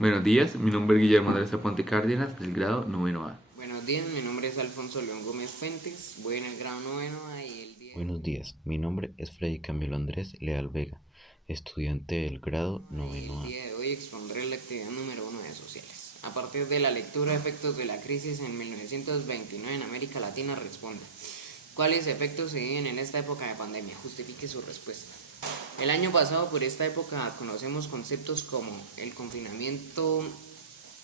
Buenos días, mi nombre es Guillermo Andrés Aponte Cárdenas, del grado noveno A. Buenos días, mi nombre es Alfonso León Gómez Fuentes, voy en el grado noveno A y el día Buenos días, mi nombre es Freddy Camilo Andrés Leal Vega, estudiante del grado y el noveno A. día de hoy expondré la actividad número uno de sociales. A partir de la lectura de efectos de la crisis en 1929 en América Latina responde. ¿Cuáles efectos se viven en esta época de pandemia? Justifique su respuesta. El año pasado, por esta época, conocemos conceptos como el confinamiento,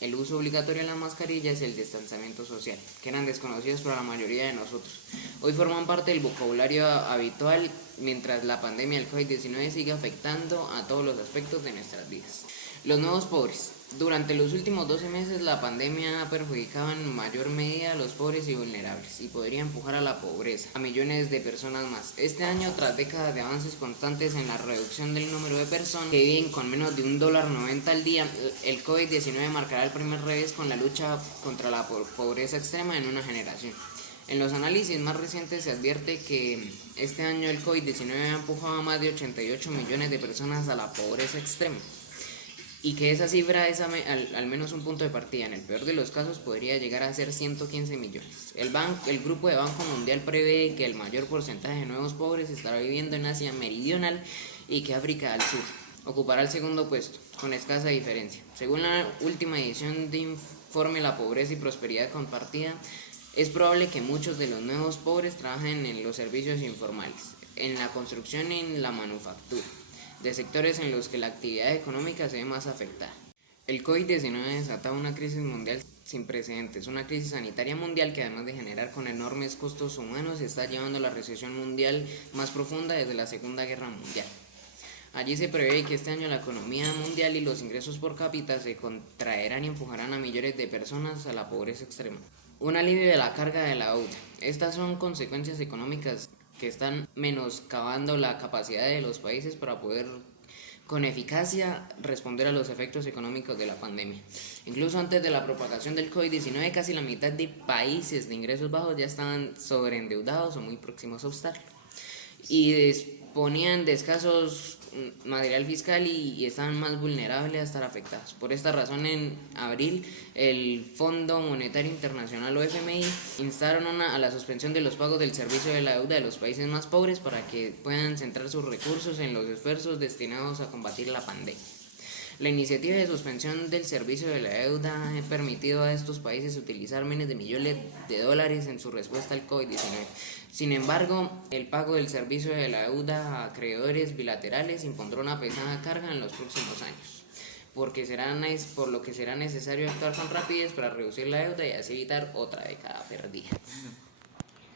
el uso obligatorio de las mascarillas y el distanciamiento social, que eran desconocidos para la mayoría de nosotros. Hoy forman parte del vocabulario habitual mientras la pandemia del COVID-19 sigue afectando a todos los aspectos de nuestras vidas. Los nuevos pobres. Durante los últimos 12 meses la pandemia ha perjudicado en mayor medida a los pobres y vulnerables y podría empujar a la pobreza a millones de personas más. Este año, tras décadas de avances constantes en la reducción del número de personas que viven con menos de $1.90 al día, el COVID-19 marcará el primer revés con la lucha contra la pobreza extrema en una generación. En los análisis más recientes se advierte que este año el COVID-19 ha empujado a más de 88 millones de personas a la pobreza extrema y que esa cifra es al menos un punto de partida. En el peor de los casos podría llegar a ser 115 millones. El Grupo de Banco Mundial prevé que el mayor porcentaje de nuevos pobres estará viviendo en Asia Meridional y que África del Sur ocupará el segundo puesto, con escasa diferencia. Según la última edición de Informe La Pobreza y Prosperidad Compartida, es probable que muchos de los nuevos pobres trabajen en los servicios informales, en la construcción y en la manufactura, de sectores en los que la actividad económica se ve más afectada. El COVID-19 desató una crisis mundial sin precedentes, una crisis sanitaria mundial que además de generar con enormes costos humanos está llevando a la recesión mundial más profunda desde la Segunda Guerra Mundial. Allí se prevé que este año la economía mundial y los ingresos por cápita se contraerán y empujarán a millones de personas a la pobreza extrema. Un alivio de la carga de la deuda. Estas son consecuencias económicas que están menoscabando la capacidad de los países para poder con eficacia responder a los efectos económicos de la pandemia. Incluso antes de la propagación del COVID-19, casi la mitad de países de ingresos bajos ya estaban sobreendeudados o muy próximos a estarlo y disponían de escasos material fiscal y estaban más vulnerables a estar afectados. Por esta razón, en abril, el Fondo Monetario Internacional o FMI instaron a la suspensión de los pagos del servicio de la deuda de los países más pobres para que puedan centrar sus recursos en los esfuerzos destinados a combatir la pandemia. La iniciativa de suspensión del servicio de la deuda ha permitido a estos países utilizar miles de millones de dólares en su respuesta al COVID-19. Sin embargo, el pago del servicio de la deuda a acreedores bilaterales impondrá una pesada carga en los próximos años, por lo que será necesario actuar con rapidez para reducir la deuda y así evitar otra década perdida.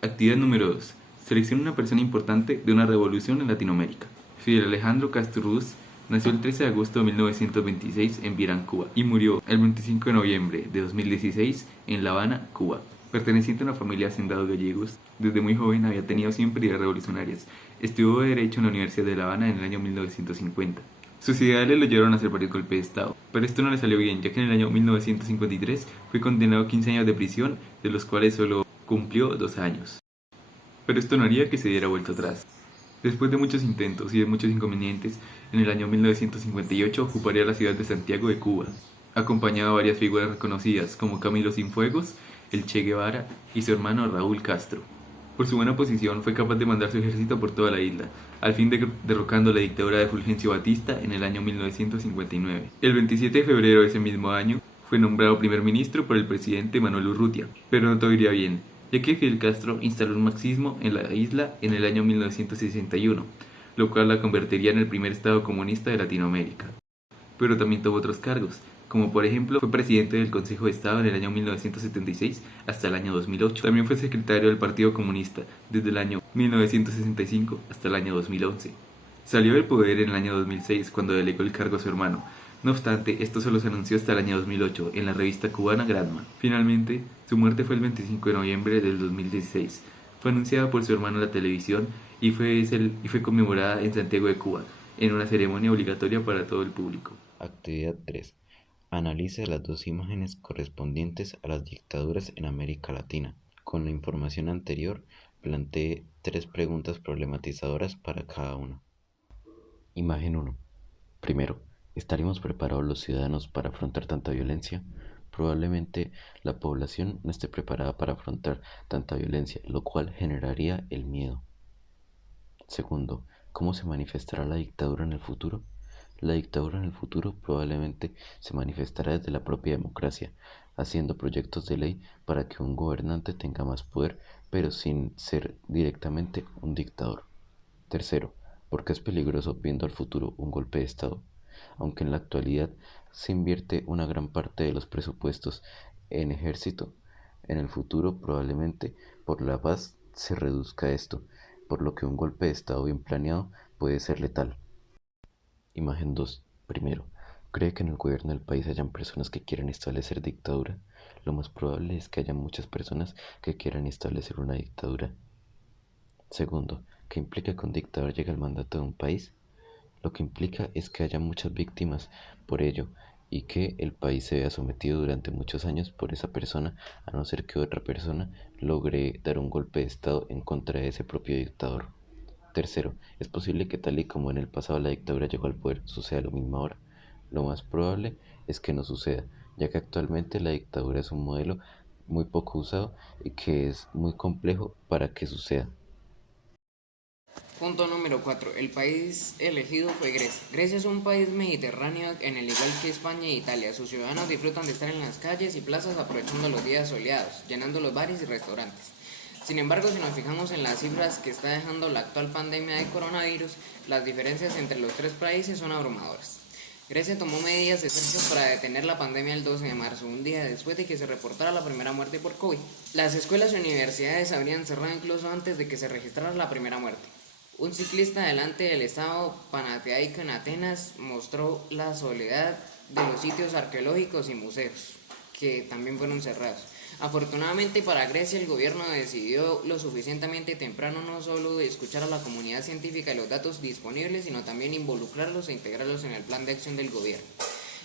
Actividad número 2. Selecciona una persona importante de una revolución en Latinoamérica. Fidel Alejandro Castro Ruz nació el 13 de agosto de 1926 en Virán, Cuba, y murió el 25 de noviembre de 2016 en La Habana, Cuba. Perteneciente a una familia de hacendados gallegos, desde muy joven había tenido siempre ideas revolucionarias. Estudió Derecho en la Universidad de La Habana en el año 1950. Sus ideales lo llevaron a hacer varios golpes de Estado, pero esto no le salió bien, ya que en el año 1953 fue condenado a 15 años de prisión, de los cuales solo cumplió 2 años. Pero esto no haría que se diera vuelta atrás. Después de muchos intentos y de muchos inconvenientes, en el año 1958 ocuparía la ciudad de Santiago de Cuba, acompañado a varias figuras reconocidas como Camilo Cienfuegos, el Che Guevara y su hermano Raúl Castro. Por su buena posición fue capaz de mandar su ejército por toda la isla, al fin derrocando la dictadura de Fulgencio Batista en el año 1959. El 27 de febrero de ese mismo año fue nombrado primer ministro por el presidente Manuel Urrutia, pero no todo iría bien, ya que Fidel Castro instaló un marxismo en la isla en el año 1961, lo cual la convertiría en el primer estado comunista de Latinoamérica. Pero también tuvo otros cargos, como por ejemplo fue presidente del Consejo de Estado en el año 1976 hasta el año 2008. También fue secretario del Partido Comunista desde el año 1965 hasta el año 2011. Salió del poder en el año 2006 cuando delegó el cargo a su hermano. No obstante, esto solo se anunció hasta el año 2008 en la revista cubana Granma. Finalmente, su muerte fue el 25 de noviembre del 2016. Fue anunciada por su hermano en la televisión y fue conmemorada en Santiago de Cuba, en una ceremonia obligatoria para todo el público. Actividad 3. Analice las dos imágenes correspondientes a las dictaduras en América Latina. Con la información anterior, plantee tres preguntas problematizadoras para cada una. Imagen 1. Primero, ¿Estaríamos preparados los ciudadanos para afrontar tanta violencia? Probablemente la población no esté preparada para afrontar tanta violencia, lo cual generaría el miedo. Segundo, ¿cómo se manifestará la dictadura en el futuro? La dictadura en el futuro probablemente se manifestará desde la propia democracia, haciendo proyectos de ley para que un gobernante tenga más poder, pero sin ser directamente un dictador. Tercero, ¿por qué es peligroso viendo al futuro un golpe de Estado? Aunque en la actualidad se invierte una gran parte de los presupuestos en ejército, en el futuro probablemente por la paz se reduzca esto, por lo que un golpe de Estado bien planeado puede ser letal. Imagen 2. Primero, ¿cree que en el gobierno del país hayan personas que quieran establecer dictadura? Lo más probable es que haya muchas personas que quieran establecer una dictadura. Segundo, ¿qué implica que un dictador llegue al mandato de un país? Lo que implica es que haya muchas víctimas por ello y que el país se vea sometido durante muchos años por esa persona, a no ser que otra persona logre dar un golpe de estado en contra de ese propio dictador. Tercero, es posible que tal y como en el pasado la dictadura llegó al poder, suceda lo mismo ahora. Lo más probable es que no suceda, ya que actualmente la dictadura es un modelo muy poco usado y que es muy complejo para que suceda. Punto número 4. El país elegido fue Grecia. Grecia es un país mediterráneo en el igual que España e Italia. Sus ciudadanos disfrutan de estar en las calles y plazas aprovechando los días soleados, llenando los bares y restaurantes. Sin embargo, si nos fijamos en las cifras que está dejando la actual pandemia de coronavirus, las diferencias entre los tres países son abrumadoras. Grecia tomó medidas estrictas para detener la pandemia el 12 de marzo, un día después de que se reportara la primera muerte por COVID. Las escuelas y universidades habrían cerrado incluso antes de que se registrara la primera muerte. Un ciclista delante del estado Panathinaiko en Atenas mostró la soledad de los sitios arqueológicos y museos, que también fueron cerrados. Afortunadamente para Grecia el gobierno decidió lo suficientemente temprano no solo escuchar a la comunidad científica y los datos disponibles, sino también involucrarlos e integrarlos en el plan de acción del gobierno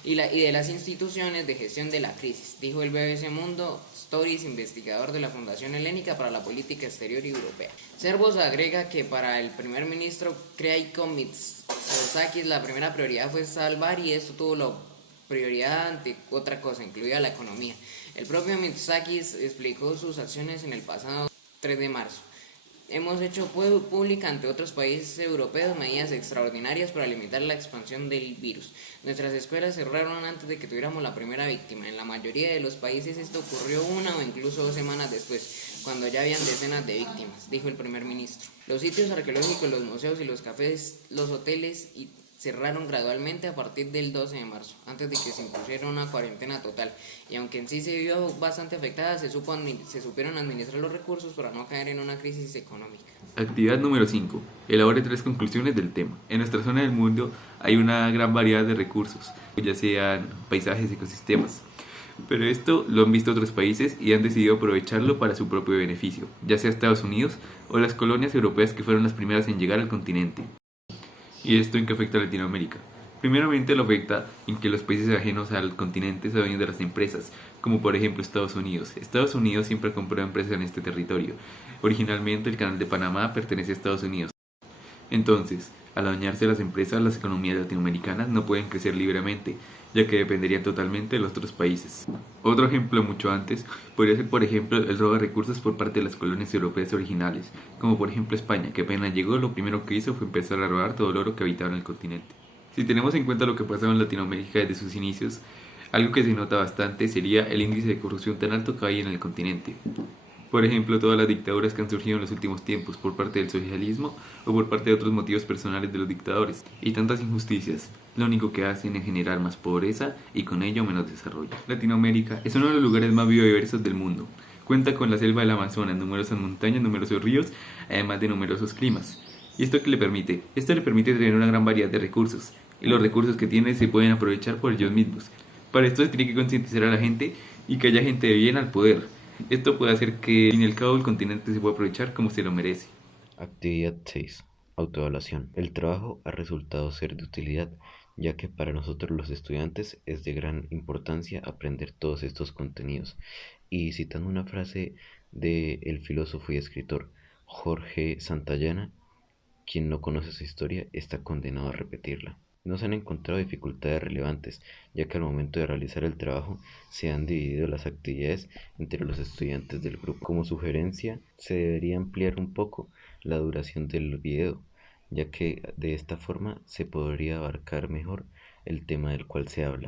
y de las instituciones de gestión de la crisis, dijo el BBC Mundo Stories, investigador de la Fundación Helénica para la Política Exterior Europea. Servos agrega que para el primer ministro Kyriakos Mitsotakis la primera prioridad fue salvar, y esto tuvo la prioridad ante otra cosa, incluida la economía. El propio Mitsotakis explicó sus acciones en el pasado 3 de marzo. Hemos hecho pública ante otros países europeos medidas extraordinarias para limitar la expansión del virus. Nuestras escuelas cerraron antes de que tuviéramos la primera víctima. En la mayoría de los países esto ocurrió una o incluso 2 semanas después, cuando ya habían decenas de víctimas, dijo el primer ministro. Los sitios arqueológicos, los museos y los cafés, los hoteles cerraron gradualmente a partir del 12 de marzo, antes de que se impusiera una cuarentena total, y aunque en sí se vio bastante afectada, se supieron administrar los recursos para no caer en una crisis económica. Actividad número 5. Elabore 3 conclusiones del tema. En nuestra zona del mundo hay una gran variedad de recursos, ya sean paisajes y ecosistemas. Pero esto lo han visto otros países y han decidido aprovecharlo para su propio beneficio, ya sea Estados Unidos o las colonias europeas que fueron las primeras en llegar al continente. ¿Y esto en qué afecta a Latinoamérica? Primeramente lo afecta en que los países ajenos al continente se dueñan de las empresas, como por ejemplo Estados Unidos. Estados Unidos siempre compró empresas en este territorio. Originalmente el canal de Panamá pertenece a Estados Unidos. Entonces, al dañarse las empresas, las economías latinoamericanas no pueden crecer libremente, ya que dependerían totalmente de los otros países. Otro ejemplo mucho antes podría ser por ejemplo el robo de recursos por parte de las colonias europeas originales, como por ejemplo España, que apenas llegó lo primero que hizo fue empezar a robar todo el oro que habitaba en el continente. Si tenemos en cuenta lo que pasaba en Latinoamérica desde sus inicios, algo que se nota bastante sería el índice de corrupción tan alto que hay en el continente. Por ejemplo, todas las dictaduras que han surgido en los últimos tiempos por parte del socialismo o por parte de otros motivos personales de los dictadores. Y tantas injusticias, lo único que hacen es generar más pobreza y con ello menos desarrollo. Latinoamérica es uno de los lugares más biodiversos del mundo. Cuenta con la selva del Amazonas, numerosas montañas, numerosos ríos, además de numerosos climas. ¿Y esto qué le permite? Esto le permite tener una gran variedad de recursos. Y los recursos que tiene se pueden aprovechar por ellos mismos. Para esto se tiene que concientizar a la gente y que haya gente de bien al poder. Esto puede hacer que, al fin y al cabo, el continente se pueda aprovechar como se lo merece. Actividad 6. Autoevaluación. El trabajo ha resultado ser de utilidad, ya que para nosotros los estudiantes es de gran importancia aprender todos estos contenidos. Y citando una frase del filósofo y escritor Jorge Santayana, quien no conoce su historia está condenado a repetirla. No se han encontrado dificultades relevantes, ya que al momento de realizar el trabajo se han dividido las actividades entre los estudiantes del grupo. Como sugerencia, se debería ampliar un poco la duración del video, ya que de esta forma se podría abarcar mejor el tema del cual se habla.